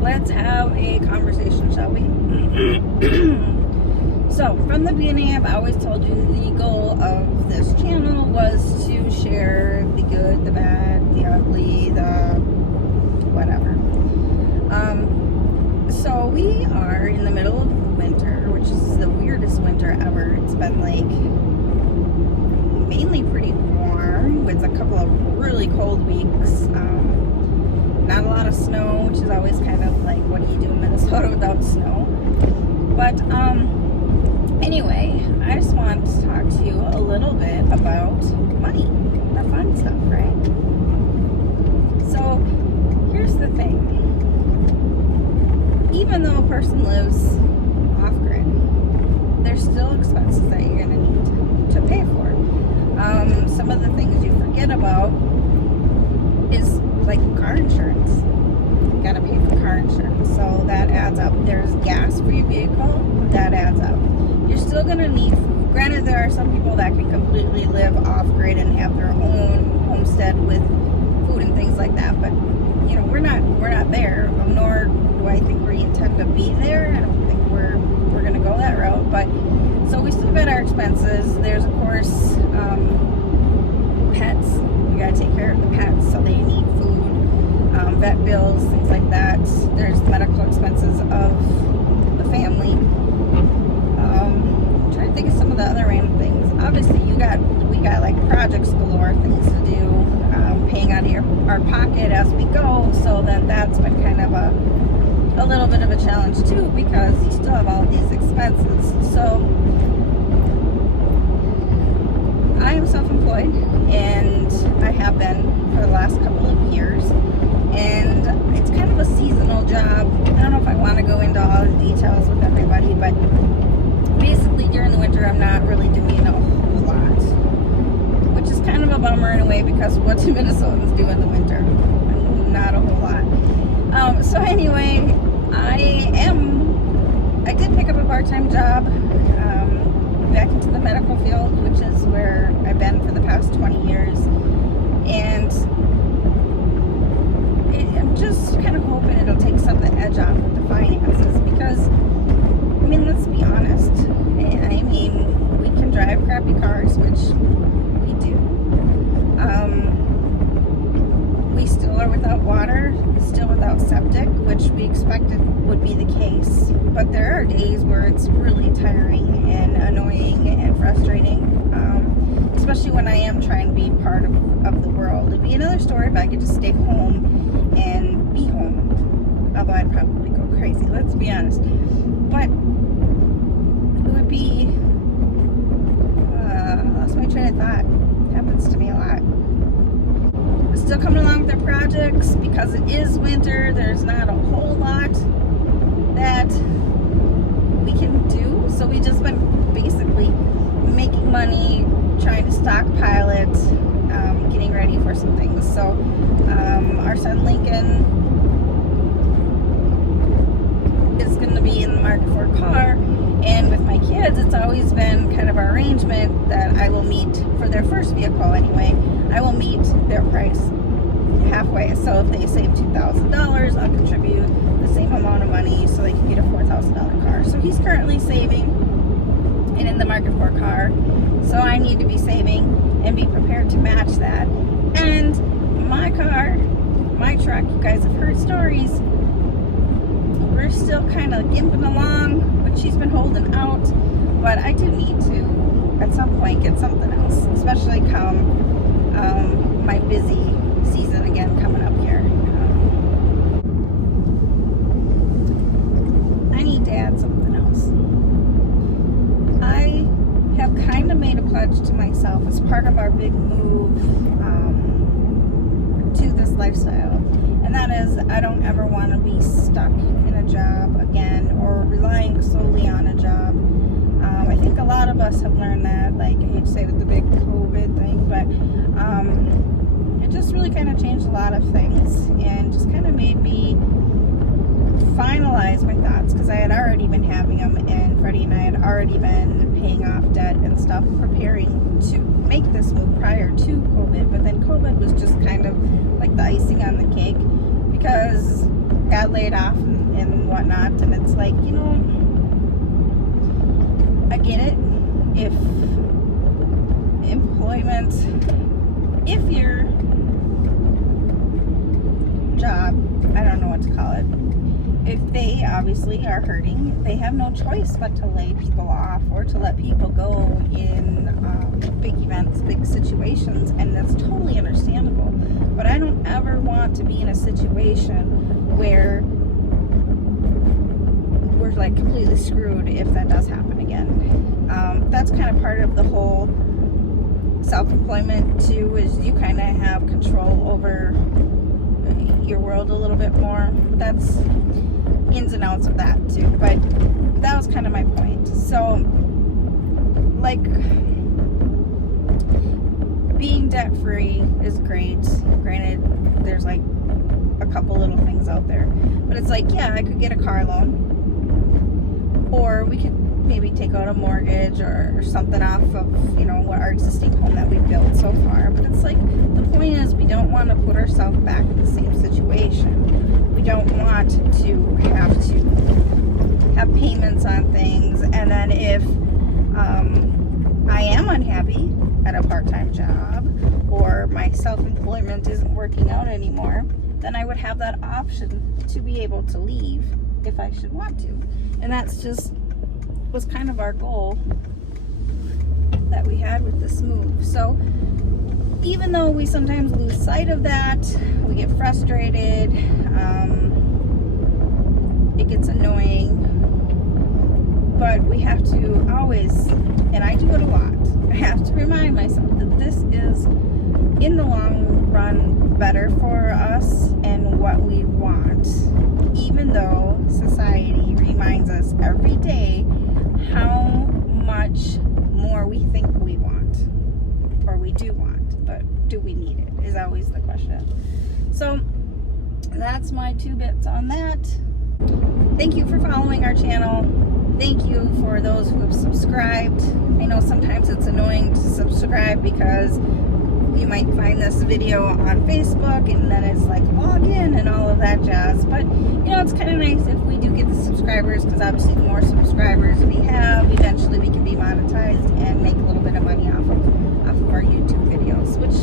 let's have a conversation, shall we? So, from the beginning, I've always told you the goal of this channel was to share the good, the bad, the ugly, the whatever. So we are in the middle of winter, which is the weirdest winter ever. It's been like mainly pretty warm with a couple of really cold weeks. Not a lot of snow, which is always kind of like, what do you do in Minnesota without snow? But anyway, I just wanted to talk to you a little bit about money, the fun stuff, right? So here's the thing. Even though a person lives off-grid, there's still expenses that you're going to need to pay for. Some of the things you forget about is like car insurance. You got to pay for car insurance, so that adds up. There's gas for your vehicle, that adds up. You're still going to need food. Granted, there are some people that can completely live off-grid and have their own homestead with food and things like that, but you know, we're not there, nor do I think we intend to be there. I don't think we're going to go that route, but so we still got our expenses. There's of course pets. We got to take care of the pets, so they need food, vet bills, things like that. There's medical expenses of the family. I'm trying to think of some of the other random things. Obviously, we got like projects galore, things to do, paying out of our pocket as we go. So then that's been kind of a little bit of a challenge too, because you still have all of these expenses. So I am self-employed, and I have been for the last couple of years, and it's kind of a seasonal job. I don't know if I want to go into all the details with everybody, but basically during the winter I'm not really doing a whole lot, which is kind of a bummer in a way, because what do Minnesotans do in the winter? Not a whole lot. So anyway, I did pick up a part-time job back into the medical field, which is where I've been for the past 20 years, and I'm just kind of hoping it'll take some of the edge off with the finances, because I mean, let's be honest, I mean, we can drive crappy cars, which we do. We still are without water, still without septic, which we expected would be the case. But there are days where it's really tiring and annoying and frustrating, especially when I am trying to be part of the world. It'd be another story if I could just stay home and be home. Although I'd probably go crazy, let's be honest. But it would be, I lost my train of thought. It happens to me a lot. Still coming along with their projects, because it is winter. There's not a whole lot that we can do, so we just been basically making money, trying to stockpile it, getting ready for some things. So our son Lincoln is going to be in the market for a car, and with my kids, it's always been kind of our arrangement that I will meet, for their first vehicle anyway, I will meet their price halfway. So if they save $2,000, I'll contribute the same amount of money so they can get a $4,000 car. So he's currently saving and in the market for a car, so I need to be saving and be prepared to match that. And my car, my truck, you guys have heard stories, we're still kind of gimping along, but she's been holding out. But I do need to at some point get something else, especially come my busy season again coming up here. I need to add something else. I have kind of made a pledge to myself as part of our big move to this lifestyle, and that is I don't ever want to be stuck in a job again or relying solely on a job. I think a lot of us have learned that, like I hate to say with the big COVID thing, but it just really kind of changed a lot of things and just kind of made me finalize my thoughts, because I had already been having them, and Freddie and I had already been paying off debt and stuff, preparing to make this move prior to COVID. But then COVID was just kind of like the icing on the cake, because God got laid off and whatnot, and it's like, you know, I get it. If employment, if your job, I don't know what to call it, if they obviously are hurting, they have no choice but to lay people off or to let people go in big events, big situations, and that's totally understandable. But I don't ever want to be in a situation where we're like completely screwed if that does happen again. That's kind of part of the whole self-employment too, is you kind of have control over your world a little bit more. That's ins and outs of that too, but that was kind of my point. So like, being debt free is great. Granted, there's like a couple little things out there, but it's like, yeah, I could get a car loan, or we could maybe take out a mortgage or something off of, you know, what our existing home that we've built so far. But it's like, the point is, we don't want to put ourselves back in the same situation. We don't want to have payments on things, and then if I am unhappy at a part-time job, or my self-employment isn't working out anymore, then I would have that option to be able to leave if I should want to. And that's just was kind of our goal that we had with this move. So even though we sometimes lose sight of that, we get frustrated, it gets annoying, but we have to always, and I do it a lot, I have to remind myself that this is, in the long run, better for us and what we want, even though society reminds us every day how much more we think we want, or we do want, but do we need it is always the question. So that's my 2 bits on that. Thank you for following our channel. Thank you for those who have subscribed. I know sometimes it's annoying to subscribe because you might find this video on Facebook and then it's like log in and all of that jazz, but you know, it's kind of nice if we do get the subscribers, because obviously the more subscribers we have, eventually we can be monetized and make a little bit of money off of our YouTube videos, which